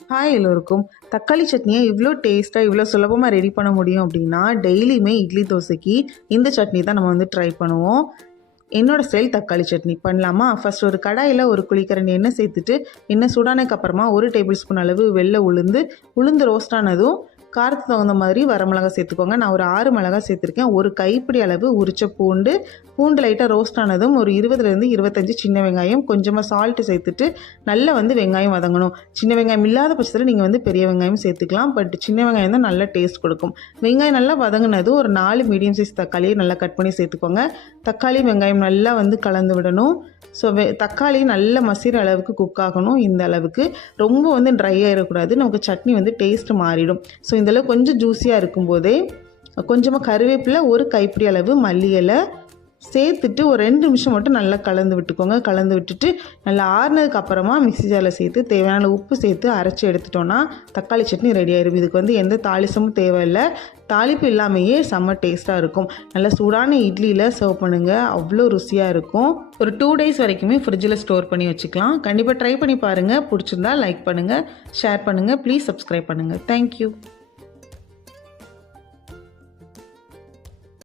Hi எல்லோருக்கும். தக்காளி சட்னியை இவ்வளோ டேஸ்ட்டாக இவ்வளோ சுலபமாக ரெடி பண்ண முடியும் அப்படின்னா டெய்லியுமே இட்லி தோசைக்கு இந்த சட்னி தான் நம்ம ட்ரை பண்ணுவோம். என்னோட ஸ்டைல் தக்காளி சட்னி பண்ணலாமா? ஃபர்ஸ்ட் ஒரு கடாயில் ஒரு குழிக்கரண்டி எண்ணெய் சேர்த்துட்டு எண்ணெய் சூடானதுக்கு அப்புறமா 1 டேபிள் ஸ்பூன் அளவு வெள்ளை உளுந்து ரோஸ்ட் ஆனதும் காரத்துக்கு தகுந்த மாதிரி வரமிளகா சேர்த்துக்கோங்க. நான் ஒரு 6 மிளகா சேர்த்துருக்கேன். ஒரு கைப்பிடி அளவு உரிச்ச பூண்டு லைட்டாக ரோஸ்ட் ஆனதும் ஒரு 20லேருந்து 25 சின்ன வெங்காயம், கொஞ்சமாக சால்ட்டு சேர்த்துட்டு நல்லா வெங்காயம் வதங்கணும். சின்ன வெங்காயம் இல்லாத பட்சத்தில் நீங்கள் பெரிய வெங்காயம் சேர்த்துக்கலாம். பட் சின்ன வெங்காயம் தான் நல்ல டேஸ்ட் கொடுக்கும். வெங்காயம் நல்லா வதங்கினதும் ஒரு 4 மீடியம் சைஸ் தக்காளியை நல்லா கட் பண்ணி சேர்த்துக்கோங்க. தக்காளி வெங்காயம் நல்லா கலந்து விடணும். ஸோ தக்காளி நல்ல மசிற அளவுக்கு குக் ஆகணும். இந்த அளவுக்கு ரொம்ப ட்ரை ஆகிடக்கூடாது. நமக்கு சட்னி டேஸ்ட் மாறிடும். ஸோ இந்தளவு கொஞ்சம் ஜூஸியாக இருக்கும்போதே கொஞ்சமாக கருவேப்பிலை, ஒரு கைப்பிடி அளவு மல்லி இலை சேர்த்துட்டு ஒரு 2 நிமிஷம் மட்டும் நல்லா கலந்து விட்டுக்கோங்க. கலந்து விட்டுட்டு நல்லா ஆறுனதுக்கு அப்புறமா மிக்ஸி ஜாரில் சேர்த்து தேவையான உப்பு சேர்த்து அரைச்சி எடுத்துட்டோன்னா தக்காளி சட்னி ரெடி ஆயிடும். இதுக்கு எந்த தாளிசமும் தேவையில்லை. தாளிப்பு இல்லாமையே செம்ம டேஸ்ட்டாக இருக்கும். நல்லா சூடான இட்லியில் சர்வ் பண்ணுங்கள். அவ்வளோ ருசியாக இருக்கும். ஒரு 2 டேஸ் வரைக்குமே ஃப்ரிட்ஜில் ஸ்டோர் பண்ணி வச்சுக்கலாம். கண்டிப்பாக ட்ரை பண்ணி பாருங்கள். பிடிச்சிருந்தா லைக் பண்ணுங்கள், ஷேர் பண்ணுங்கள், ப்ளீஸ் சப்ஸ்கிரைப் பண்ணுங்கள். தேங்க்யூ.